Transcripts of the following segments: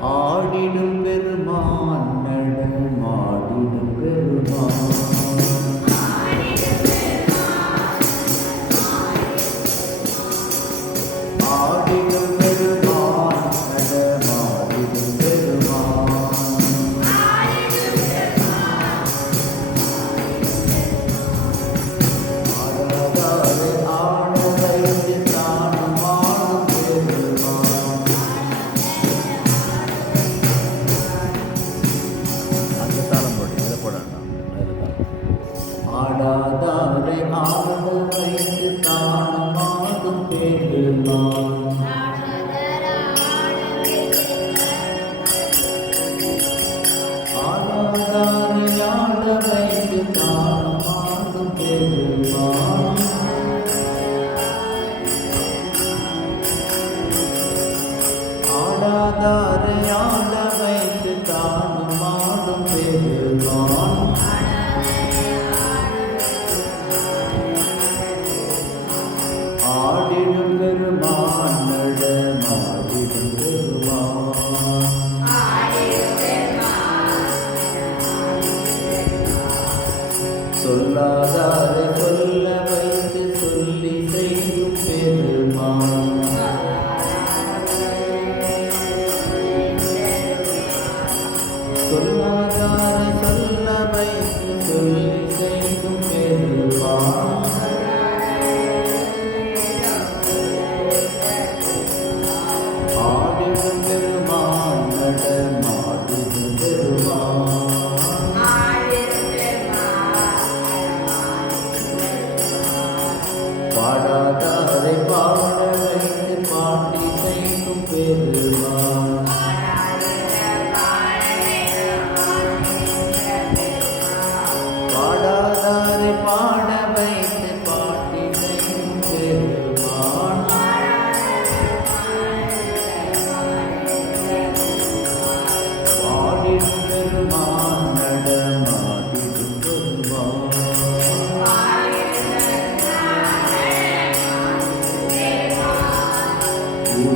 ஆடிடும் பெருமான். தாளம் ஆடாதாரை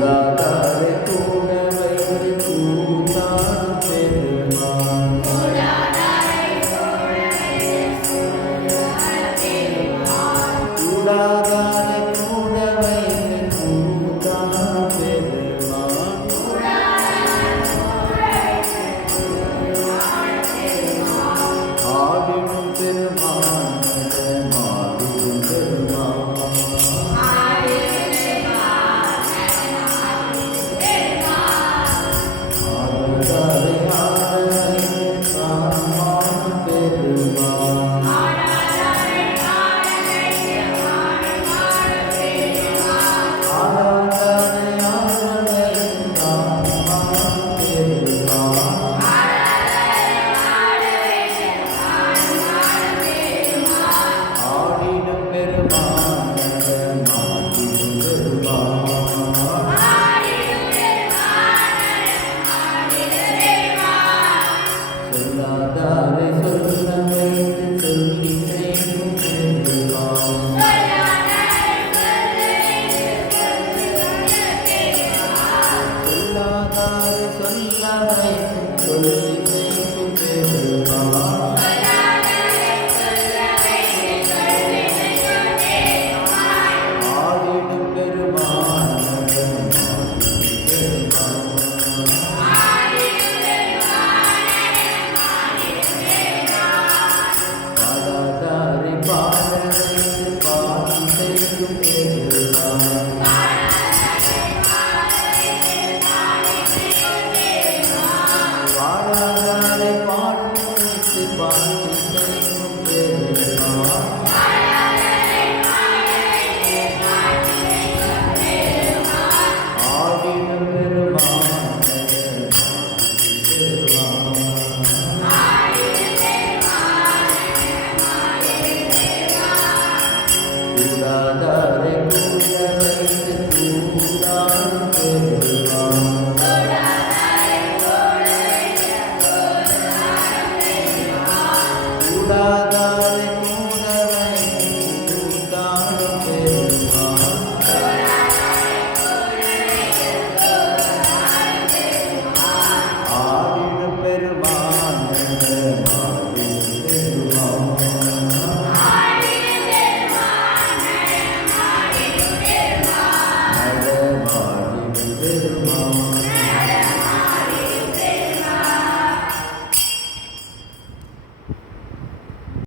Radha Hare